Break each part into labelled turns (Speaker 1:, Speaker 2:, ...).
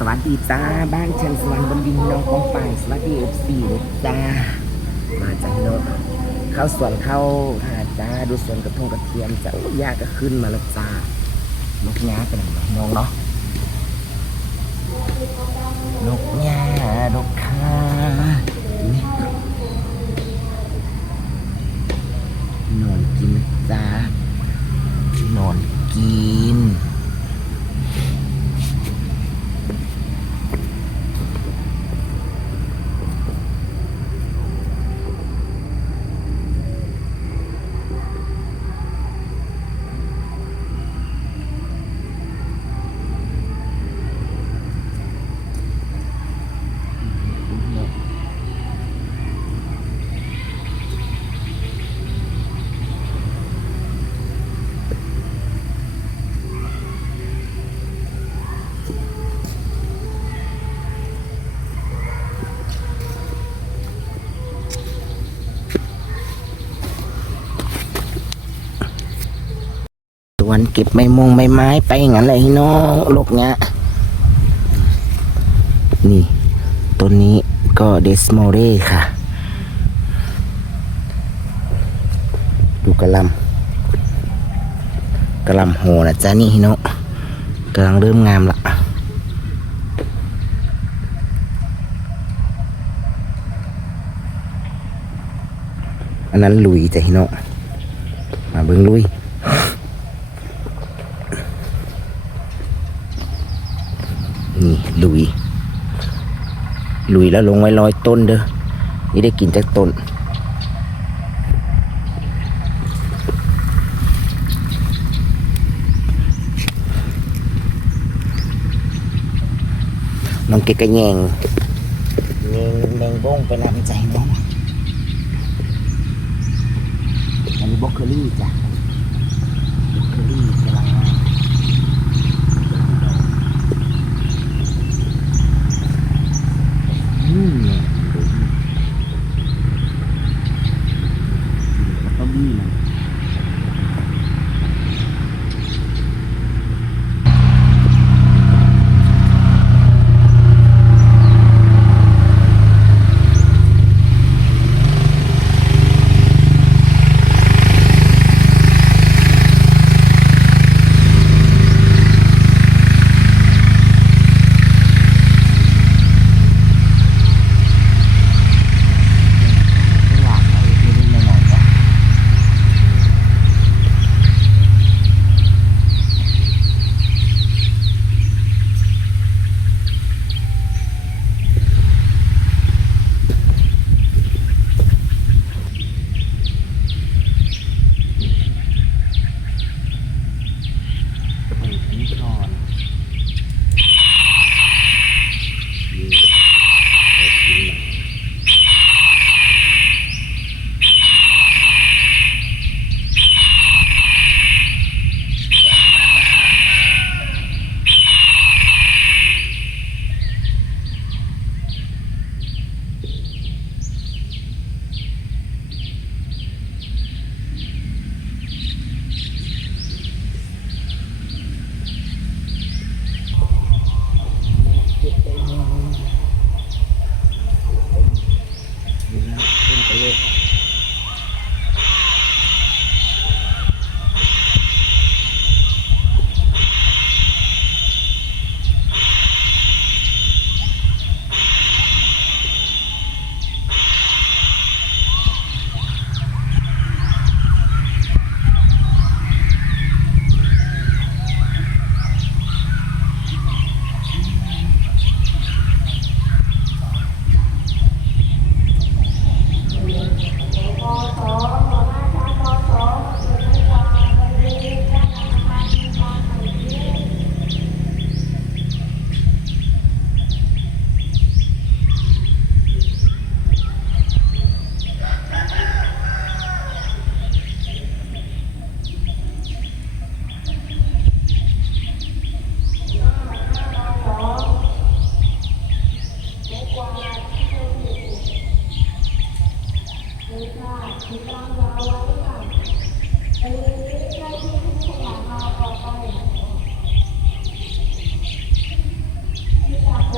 Speaker 1: สวัสดีจ้าบ้านเชิญสวรรค์บนดินน้องกองไปายสวัสดีเอฟซีเลยจ้ามาจากโนดเข้าสวนเข้าหาดจ้าดูสวนกระทงกระเทียมจ้าโอ้ยาก็ขึ้นมาแล้วจ้าลูกย้าเป็นน้องเนาะลูกย้านกค้า วนเก็บใบมงใบไม้ไปงั้นเลยพี่น้องโลกเนี้ยนี่ต้นนี้ก็เดสโมเรค่ะ ดูกระลำกระลำโหนะจ๊ะนี่พี่น้องกำลังเริ่มงามละอันนั้นลุยจ้ะพี่น้องมาเบิ่งลุย นี่ ลุย ลุยแล้วลงไว้ร้อยต้นเด้อนี่ได้กินจากต้น น้องเกกกระแยงแยงแมงบ้งไปนำใจน้องอันนี้บล็อกเคอรี่จ้ะ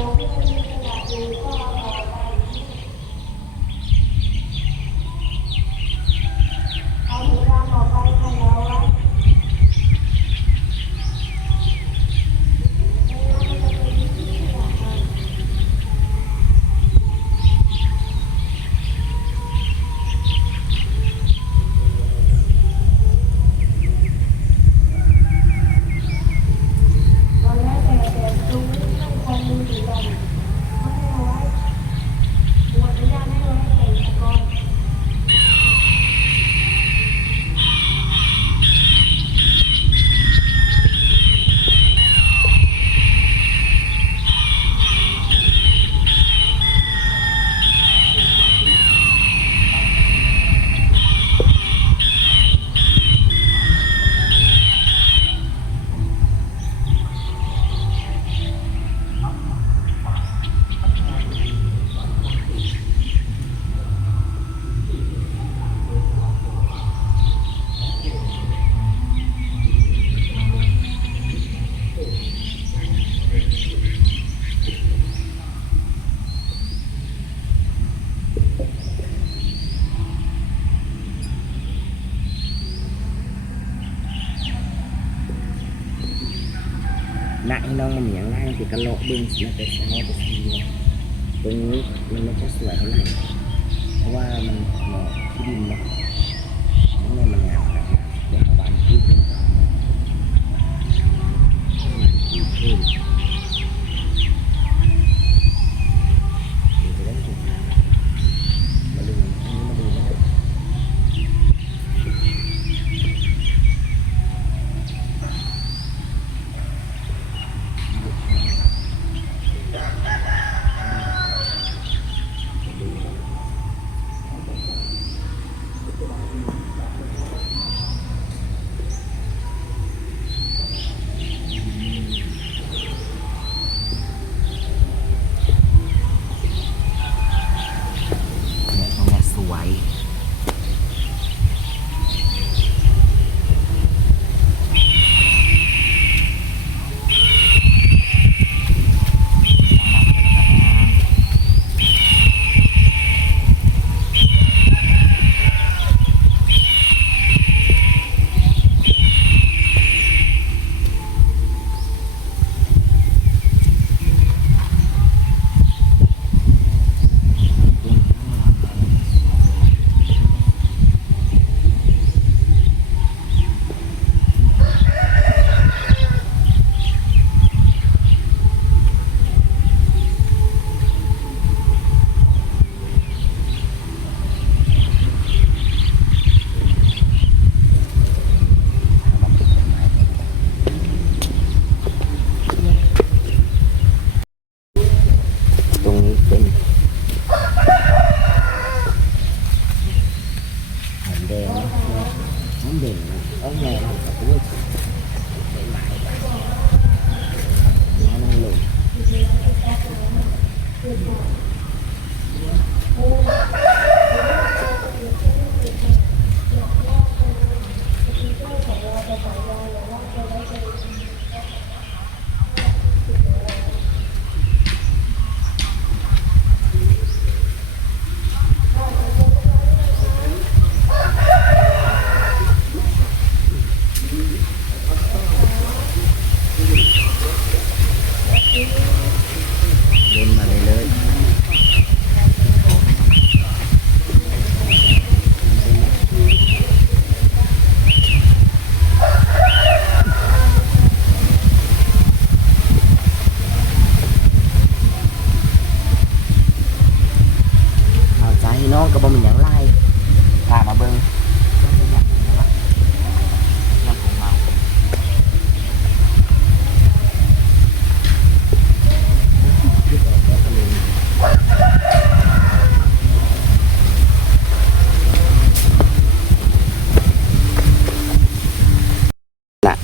Speaker 1: 我现在就是那个啥有一个 เลาะบึงสินะแต่เช้าแต่ทีเดียวตรงนี้มันไม่ค่อยสวยเท่าไหร่เพราะว่ามันหมอกที่ดินเนาะ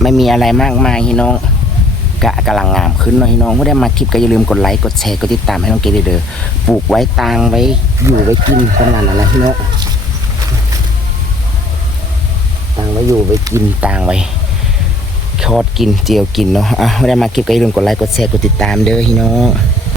Speaker 1: ไม่มีอะไรมากมายพี่น้องกะกำลังงามขึ้นเนาะพี่น้องไม่ได้มาคลิปก็อย่าลืมกดไลค์กดแชร์กดติดตามให้น้องเกดเด้อปลูกไว้ตางไว้อยู่ไว้กินขนาดนั้นนะพี่น้องตางไว้อยู่ไว้กินตางไว้ทอดกินเจียวกินเนาะอะไม่ได้มาคลิปก็อย่าลืมกดไลค์กดแชร์กดติดตามเด้อพี่น้อง